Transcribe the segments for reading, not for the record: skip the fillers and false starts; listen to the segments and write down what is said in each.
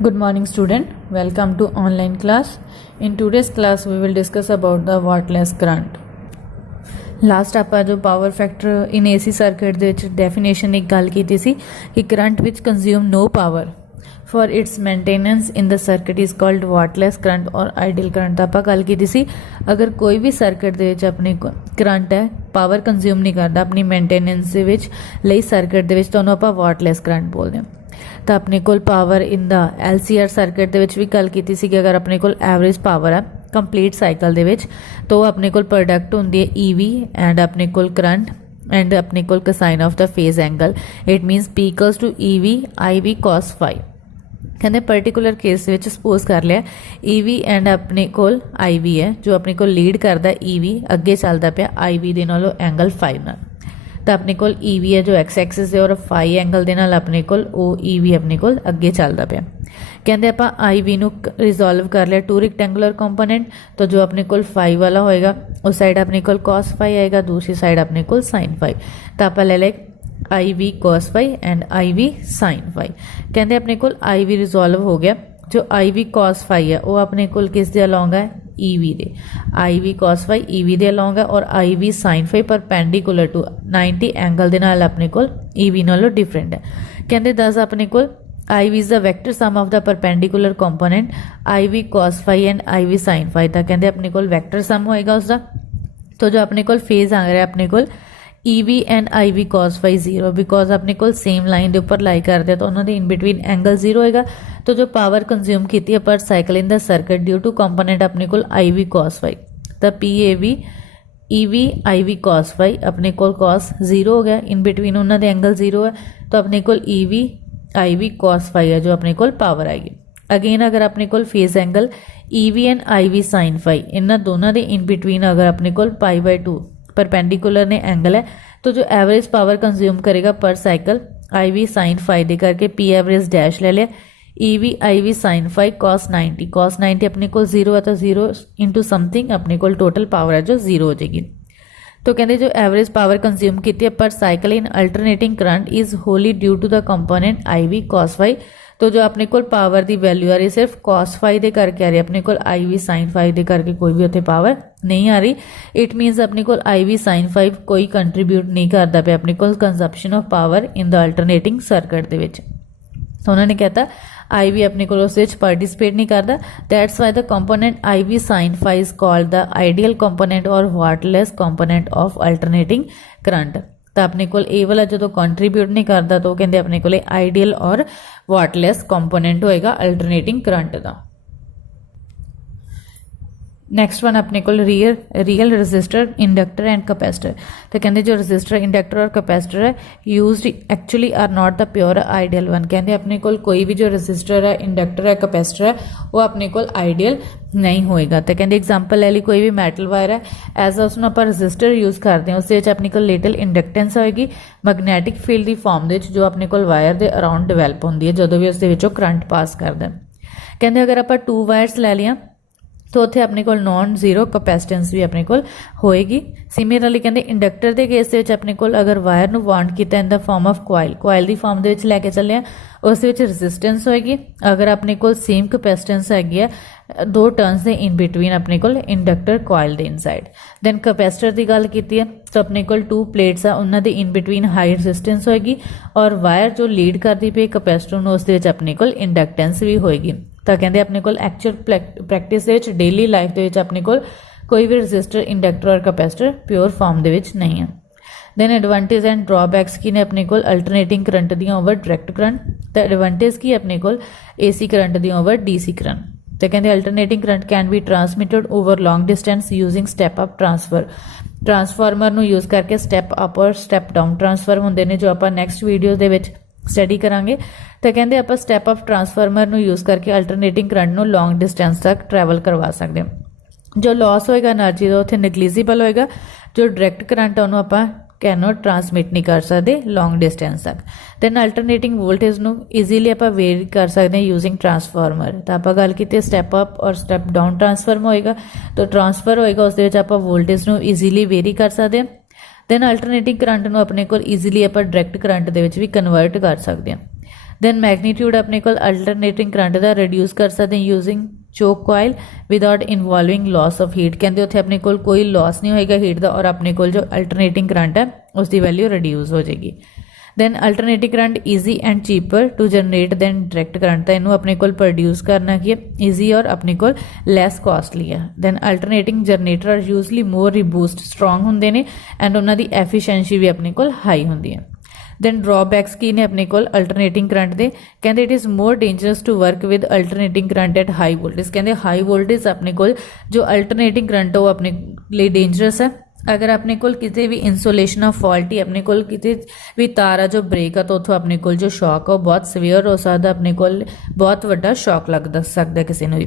Good morning student, welcome to online class. In today's class we will discuss about the wattless current. Last ਆਪਾਂ जो power factor in AC circuit ਦੇ ਵਿੱਚ definition ਇੱਕ ਗੱਲ ਕੀਤੀ ਸੀ ਕਿ ਕਰੰਟ ਵਿੱਚ consume no power for its maintenance in the circuit is called wattless current और आइडियल करंट ਤਾਂ ਆਪਾਂ ਗੱਲ ਕੀਤੀ ਸੀ अगर कोई भी सर्किट ਦੇ ਵਿੱਚ अपनी करंट है पावर कंज्यूम नहीं करता अपनी मेनटेनेंस ਦੇ ਵਿੱਚ ਲਈ सर्किट ਦੇ ਵਿੱਚ ਤੁਹਾਨੂੰ ਆਪਾਂ वाटलैस करंट बोलते हैं। तो अपने कोल power in the LCR circuit ਦੇ ਵਿੱਚ ਵੀ ਗੱਲ ਕੀਤੀ ਸੀ कि अगर अपने कोल एवरेज पावर है कंप्लीट साइकिल ਦੇ ਵਿੱਚ तो अपने कोल प्रोडक्ट होंदी है EV एंड अपने कोल करंट एंड अपने कोल cosine of the phase angle it means P equals to EV IV cos phi। कहते पर्टिकुलर केस विच सपोज कर लिया EV एंड अपने कोल IV है जो अपने को लीड करता EV अगे चलता पाया IV दे नालों एंगल फाइव नाल। तो अपने कोल EV है जो एक्स एक्सिस है और फाई एंगल दे नाल अपने कोल ओ EV अपने कोल अगे चलता पाया। कहते आपां IV नूं रिजोल्व कर लिया टू रेक्टेंगुलर कंपोनेंट तो जो अपने कोल फाई वाला होएगा उस साइड अपने कोल cos फाई आएगा दूसरी साइड अपने कोल sin फाई। तो आपां ले लें IV cos phi and IV sin phi. कहते अपने कोल IV रिजोल्व हो गया जो IV cos फाई है वो अपने कोल किस दे अलोंग है EV दे IV cos फाई EV दे अलोंग है और IV sin phi perpendicular to 90 angle दे नाल अपने कोल EV नालों डिफरेंट है। कहते दस अपने कोल IV is the vector sum of the perpendicular component IV cos phi and IV sin phi। तो कहते अपने कोल वेक्टर सम होएगा उसका तो जो अपने कोल फेज आ रहा है अपने कोल EV and IV cos phi zero because अपने कोल सेम लाइन के उपर लाई करते तो उन्होंने इन बिटवीन एंगल जीरो होएगा। तो जो पावर कंज्यूम की है पर cycle in the circuit due to component अपने कोल IV cos phi तो PAV EV IV cos phi अपने कोल cos जीरो हो गया इन बिटवीन उन्होंने एंगल जीरो है तो अपने कोल EV IV cos phi है जो अपने कोल पावर आएगी। अगेन अगर अपने कोल phase angle EV and IV sin phi इन्होंने दोनों के इन बिटवीन अगर अपने कोल π/2 परपेंडिकुलर ने एंगल है तो जो एवरेज पावर कंज्यूम करेगा पर साइकिल IV sin phi दे करके P एवरेज डैश ले लिया EV IV sin phi cos 90 अपने कोल जीरो है तो जीरो इंटू समथिंग अपने कोल टोटल पावर है जो जीरो हो जाएगी। तो कहते जो एवरेज पावर कंज्यूम की है पर cycle in alternating current is wholly due to the component IV cos phi। तो जो अपने कोल पावर की वैल्यू आ रही सिर्फ cos phi दे करके आ रही अपने कोल IV sin phi दे करके कोई भी उत्थे पावर नहीं आ रही। इट मीनस अपने कोल IV sin phi कोई कंट्रीब्यूट नहीं करता पे अपने कोल consumption of power in the alternating circuit दे विच। तो उन्होंने कहता IV अपने को पार्टिसिपेट नहीं करता that's why the component IV sin phi is called the ideal component और wattless component of alternating current. तो अपने को ए वाला जो कंट्रीब्यूट नहीं करता तो कहते अपने को आइडियल और वाटलेस कंपोनेंट होएगा अल्टरनेटिंग करंट का। नैक्सट वन अपने को real resistor inductor and capacitor. तो कहते जो रजिस्टर इंडक्टर और कैपेसिटर है used actually are not the pure ideal one. कहते अपने को कोई भी जो रजिस्टर है इंडक्टर है कैपेसिटर है वो अपने को आइडियल नहीं होएगा। तो कहते एग्जाम्पल ले ली कोई भी मैटल वायर है एज उसमें आप रजिस्टर यूज करते हैं उस अपने को लिटिल इंडक्टेंस होएगी मैगनैटिक फील्ड की फॉर्म जो अपने को वायर के अराउंड डिवेलप होंगी है जो भी उस करंट पास करता है। कहते अगर आप टू वायर्स ले लिया तो उत्थे अपने को नॉन जीरो कैपेसिटेंस भी अपने को होएगी। सिमिलरली कहते इंडक्टर के केस अपने को अगर वायर नूं वांड किया in the form of coil की फॉर्म के लैके चले उस रेजिस्टेंस होएगी। अगर अपने को सेम कैपेसिटेंस हैगी है दो टर्न्स के इन बिटवीन अपने को इंडक्टर कोयल के इनसाइड। दैन कैपेसिटर की गल की है तो अपने को टू प्लेट्स आ उन्होंने इन बिटवीन हाई रेजिस्टेंस होएगी और वायर जो लीड करती पई कैपेसिटर उस अपने को इंडक्टेंस भी होएगी। तो कहते अपने को एक्चुअल प्रैक्टिस डेली लाइफ के अपने को कोई भी रजिस्टर इंडक्टर और कैपेसिटर प्योर फॉर्म के नहीं है। दैन एडवांटेज एंड ड्रॉबैक्स की ने अपने को alternating current the over direct current. तो एडवांटेज की अपने को AC current the over DC current. तो कहते alternating current can be transmitted over long distance using step up transfer. Transformer नूं यूज करके स्टैप अप और स्टैप डाउन ट्रांसफर होंदे ने जो आप नैक्सट वीडियो दे विच स्टडी करांगे। तो कहते आप स्टैप अप ट्रांसफार्मर नूं यूज करके अल्टरनेटिंग करंट नूं लॉन्ग डिस्टेंस तक ट्रैवल करवा सकते हैं। जो लॉस होएगा एनर्जी का उत्थे नेगलीजिबल होएगा जो डायरैक्ट करंट है उन्होंने आप कैनॉट ट्रांसमिट नहीं कर सकते लॉन्ग डिस्टेंस तक। दैन अल्टरनेटिंग वोल्टेज नूं ईजीली आप वेरी कर सकते हैं यूजिंग ट्रांसफार्मर। तो आप गल की स्टैप अप और स्टैप डाउन ट्रांसफार्म होएगा तो ट्रांसफर होएगा उस आप वोल्टेज नूं ईजीली वेरी कर सकते हैं। दैन अल्टरनेटिंग करंट नूं अपने को ईजीली आप डायरैक्ट करंट दे विच भी कन्वर्ट कर सकते हैं। दैन मैगनीट्यूड अपने को अल्टरनेटिंग करंट का रिड्यूस कर सकते हैं using choke coil without involving loss of heat, कहते उत्थे अपने को कोई लॉस नहीं होएगा हीट का और अपने को जो अल्टरनेटिंग करंट है उसकी वैल्यू रिड्यूस हो जाएगी। Then alternating current easy and cheaper to generate than direct current, तो इनू अपने को प्रोड्यूस करना की है ईजी और अपने को लैस कॉस्टली है। Then alternating generator are usually more robust strong होंगे ने एंड उन्होंने एफिशिएंसी भी अपने को हाई होंगी है। दैन ड्रॉबैक्स की ने अपने को अल्टरनेटिंग करंट दे, कहते it is more dangerous to work with alternating current at high voltage, कहते हाई वोल्टेज अपने को जो अल्टरनेटिंग करंट है वो अपने लिए डेंजरस है। अगर अपने को किसी भी इंसुलेशन ऑफ फॉल्टी अपने को किसी भी तार जो ब्रेक है तो उतों अपने को जो शॉक है बहुत सवेयर हो सकता, अपने को बहुत वड्डा शॉक लग सकता किसी ने भी।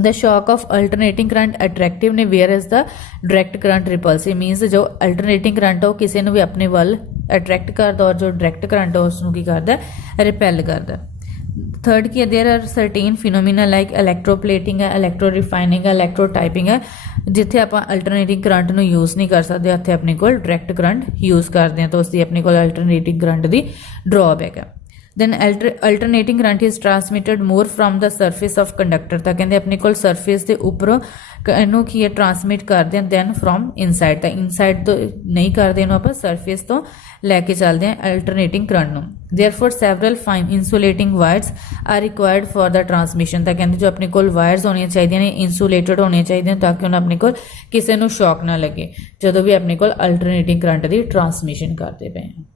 The shock of alternating current attractive ने where is the direct current repulsive, means जो अल्टरनेटिंग करंट है वो किसी ने भी अपने वाल अट्रैक्ट करता और जो डायरैक्ट करंट है उसनों की करता रिपैल करता। थर्ड की there are certain phenomena like electroplating है, इलैक्ट्रो रिफाइनिंग है, इलैक्ट्रो टाइपिंग है, जिथे आप अल्टरनेटिंग करंट नूं यूज़ नहीं कर सकते उत्थे अपने को डायरैक्ट करंट यूज़ करते हैं, तो उसकी अपने को अल्टरनेटिंग करंट की ड्रॉबैक है। Then alternating current is transmitted more from the surface of conductor, तो कहते अपने को सरफेस के उपरों इनू की ट्रांसमिट करते हैं दैन फ्रॉम इनसाइड, तो इनसाइड तो नहीं करते इनू आप सरफेस तो लैके चलते हैं अल्टरनेटिंग करंट नूं। Therefore several fine insulating wires are required for the transmission, तो कहते जो अपने को वायर्स होनी चाहिए ने इंसुलेटेड होने चाहिए ताकि उन्हें अपने को किसी को शॉक ना लगे जो भी अपने को अल्टरनेटिंग करंट की ट्रांसमिशन करते पे हैं।